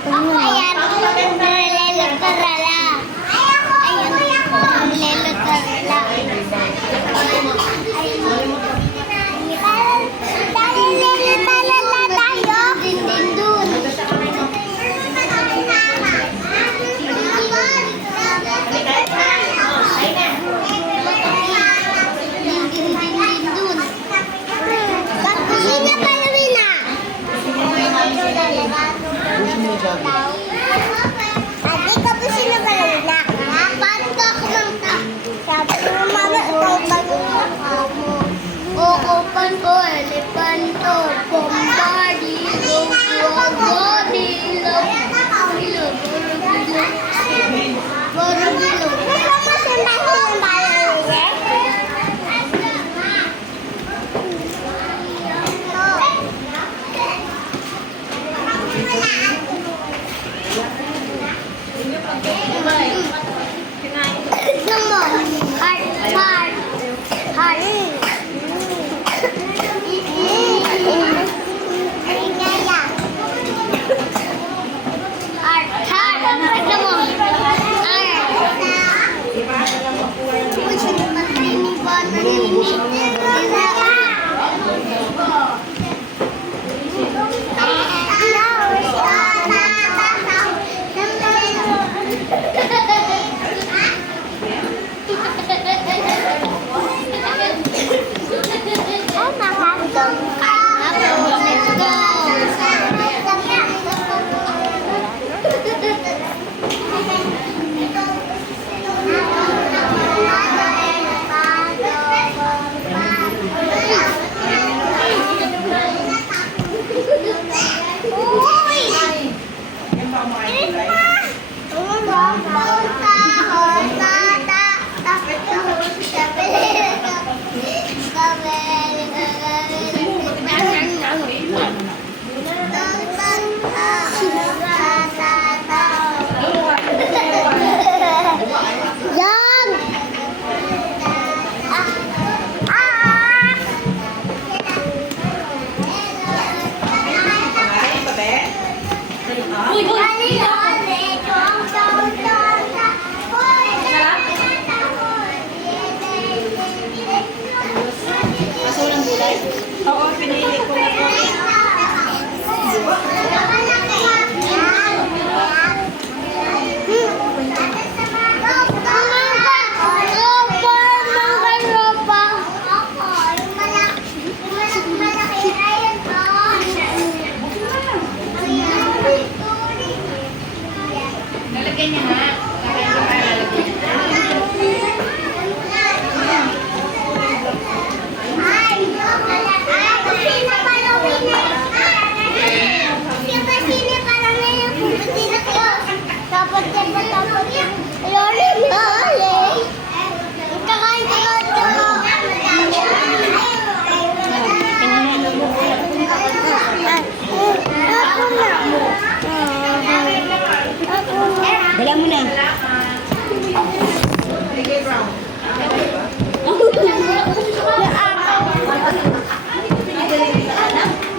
Akin yun. Ayan, nalelo tarala. Ayan, nalelo tarala. Ate, kapag sino ba lang na? Paano ka kumanta? Sabi mo, mama, ikaw ba yung mo? Okupan ko, elepanto, bombardilo, guagodilo, borobilo. Ano mo simbahin ng bayan niya? Oo, pinili ko.